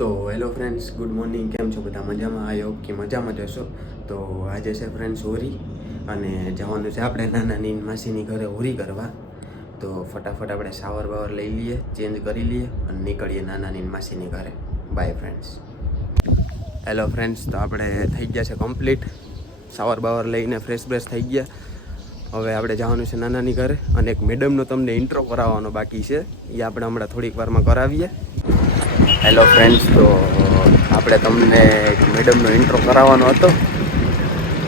તો hello friends, good morning. કેમ છો બધા? મજામાં? આઈ હોપ કે મજામાં જ હશો. તો આજે છે ફ્રેન્ડ્સ હોળી, અને જવાનું છે આપણે નાનાની માસીની ઘરે હોળી કરવા. તો ફટાફટ આપણે શાવર બાવર લઈ લઈએ, ચેન્જ કરી લઈએ અને નીકળીએ નાનાની માસીની ઘરે. By friends. હેલો ફ્રેન્ડ્સ, તો આપણે થઈ ગયા છે કમ્પ્લીટ. શાવર બાવર લઈને ફ્રેશ બ્રેશ થઈ ગયા. હવે આપણે જવાનું છે નાનાની ઘરે, અને એક મેડમનો તમને ઇન્ટ્રો કરાવવાનો બાકી છે. એ આપણે હમણાં થોડીક વારમાં કરાવીએ. હેલો ફ્રેન્ડ્સ, તો આપણે તમને એક મેડમનો ઇન્ટ્રો કરાવવાનો હતો,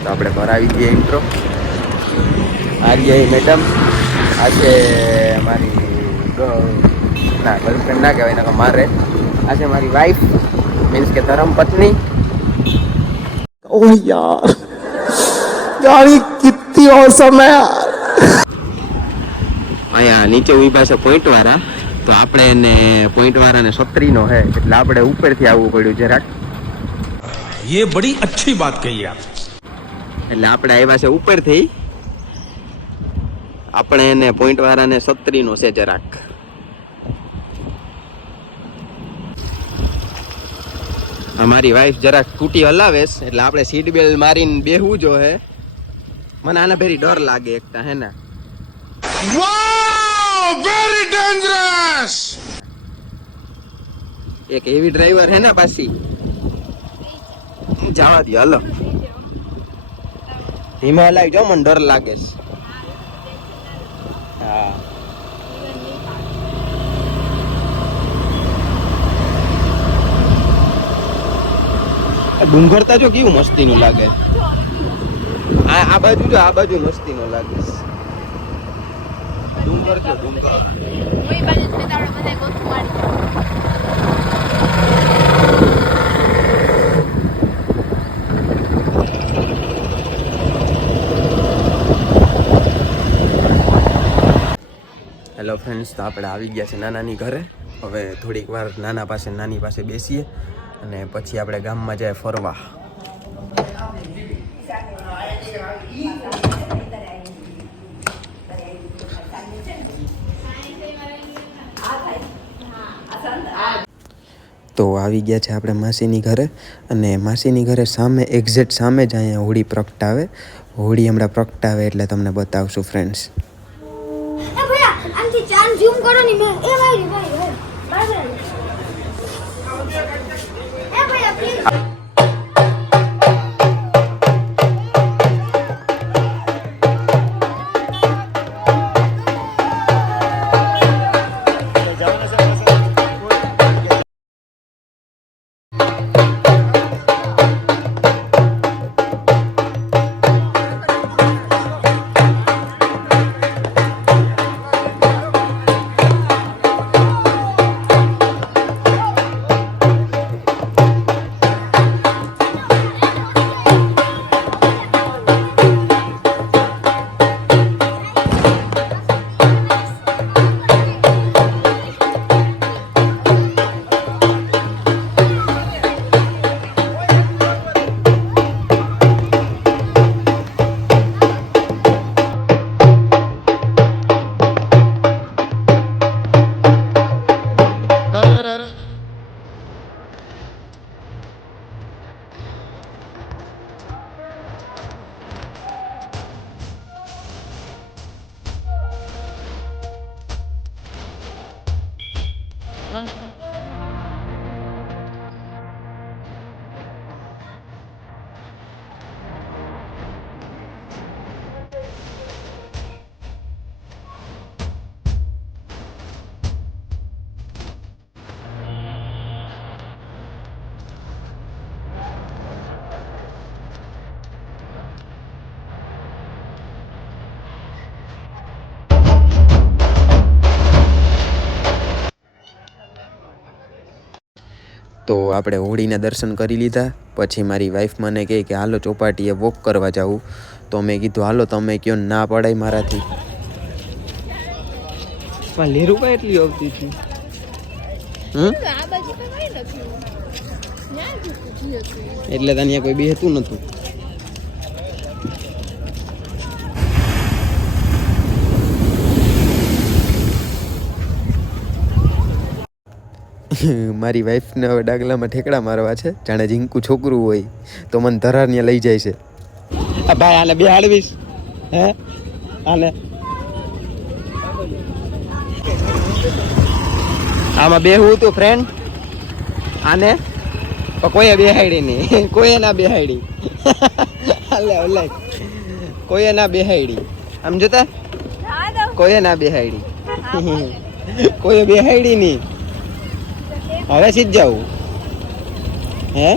તો આપણે કરાવી દઈએ ઇન્ટ્રો. આર્યા મેડમ આ છે મારી ગર્લફ્રેન્ડ ના કહેવાય, ના મારે આ છે મારી વાઈફ, મીન્સ કે ધર્મપત્ની. ઓહ યાર, ગાડી કિતની ઓસમ હે યાર. અહીંયા નીચે ઉભા છે પોઈન્ટ વાળા, તો આપણે એને પોઈન્ટ વાળાને છત્રીનો હે, એટલે આપણે ઉપરથી આવવું પડ્યું જરાક. ये बड़ी अच्छी बात कही आप. એટલે આપણે આવ્યા છે ઉપરથી. આપણે એને પોઈન્ટ વાળાને છત્રીનો છે જરાક. અમારી વાઈફ જરાક સ્કૂટી હલાવે છે, એટલે આપણે સીટ બેલ્ટ મારીને બેહવું જો હે. મને આના ભેરી ડર લાગે એકતા, હે ને? Wow, very dangerous. એક એવી ડ્રાઈવર હે ને પાછી, જવા દે. હલો, ધીમે હલાવી જો, મને ડર લાગે છે. હા, ડુંગરતા જો કેવું મસ્તીનું લાગે. આ બાજુ જો, આ બાજુ મસ્તીનું લાગે. ડુંગર જો, ડુંગર. હેલો ફ્રેન્ડ્સ, તો આપણે આવી ગયા છે નાનાની ઘરે. હવે થોડીક વાર નાની પાસે બેસીએ, અને પછી આપણે ગામમાં જાય ફરવા. તો આવી ગયા છે આપણે માસીની ઘરે, અને માસીની ઘરે સામે, એક્ઝેક્ટ સામે જ અહીંયા હોળી પ્રગટાવે. હોળી હમણાં પ્રગટાવે એટલે તમને બતાવશું ફ્રેન્ડ્સ. તો આપણે હોળીના દર્શન કરી લીધા. પછી મારી વાઈફ મને કહે કે હાલો ચોપાટીએ વોક કરવા જાવું. તો મેં કીધું હાલો, તમે કયો, ના પડાય મારાથી. લેરુપા એટલી આવતી હતી. એટલે ત્યાં કોઈ બેહતું નતું. મારી વાઈફને હવે ડાગલામાં ઠેકડા મારવા છે, જાણે ઝીંકું છોકરું હોય તો મને ધરારને લઈ જાય છે. આ ભાઈ આને બેહાડવીશ હે આને આમાં બેહવું તું ફ્રેન્ડ આને તો કોઈએ બેહાડી નહીં, કોઈએ ના બેહાડી. હાલે ઓલે કોઈએ ના બેહાડી, આમ જોતા કોઈએ ના બેહાડી, કોઈએ બેહાડી નહીં. હવે સીધ જાવું હે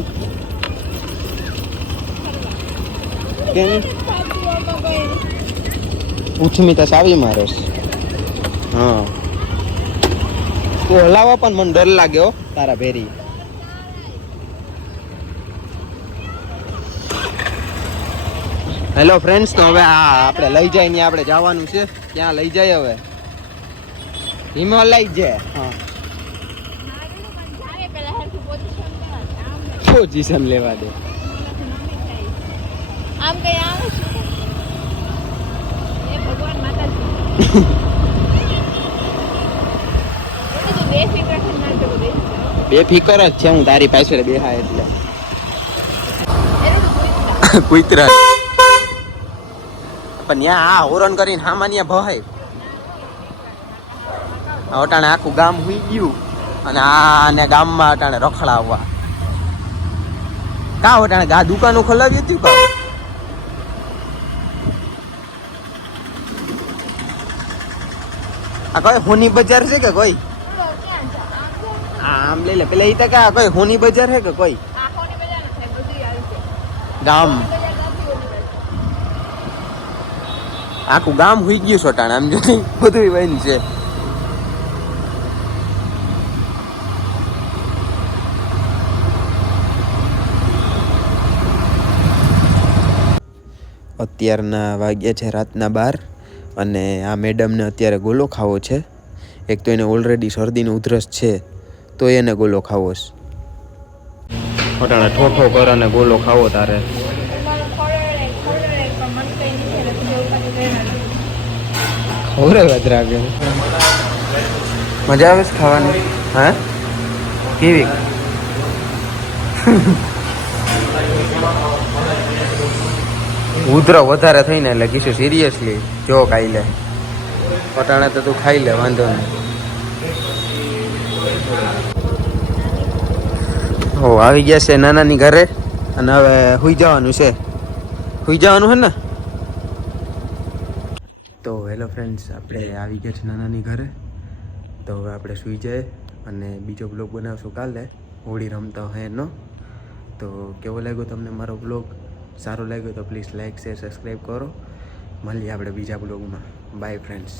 કેમ ઉઠમી તો સાવી મારોસ. હા તું હલાવા પણ મને ડર લાગ્યો તારા ભેરી. હેલો ફ્રેન્ડ્સ, તો હવે આપણે લઈ જાય ને આપણે જવાનું છે ત્યાં લઈ જાય. હવે હિમો લઈ જાય. હા પોઝિશન લેવા દે. આમ કઈ આવે છે એ ભગવાન માતાજી બેફિકર જ છે હું તારી પાસે બેહાય એટલે કુતરા પણ ત્યાં આ હોરન કરીને સામાન્ય ભહાય. અટાણે આખું ગામ હુઈ ગયું અને આને ગામમાં અટાણે રખડાવવા કા અટાણે આ દુકાનો ખોલાવી હતી કા આ કોઈ હોની બજાર છે કે કોઈ આમ લઈ લે પેલા એ તો કા કોઈ હોની બજાર છે કે કોઈ ગામ આખું ગામ હુઈ ગયું સોટાણ આમ જો બધું વહીન છે. અત્યારના વાગ્યા છે રાતના 12 અને આ મેડમને અત્યારે ગોલો ખાવો છે. એક તો એને ઓલરેડી શરદીનો ઉધરસ છે તો એને ગોલો ખાવો છે. અટાણે ઠોઠો કર અને ગોલો ખાવો તારે. ઓરે વધરાગે મજા આવે છે ખાવાની. હા કેવી ઉધરો વધારે થઈને એટલે કીધું સિરિયસલી જો ખાઈ લે પટાણે તો તું ખાઈ લે વાંધો નહીં. હો આવી ગયા છે નાનાની ઘરે અને હવે હુઈ જવાનું છે. હુઈ જવાનું છે ને. તો હેલો ફ્રેન્ડ્સ, આપણે આવી ગયા છે નાનાની ઘરે. તો હવે આપણે સૂઈ જાય અને બીજો બ્લોગ બનાવશું કાલે હોળી રમતા હોય એનો. તો કેવો લાગ્યો તમને મારો બ્લોગ? સારો લાગ્યો તો પ્લીઝ લાઇક શેર સબસ્ક્રાઈબ કરો. મળીએ આપણે બીજા બ્લોગમાં. By friends.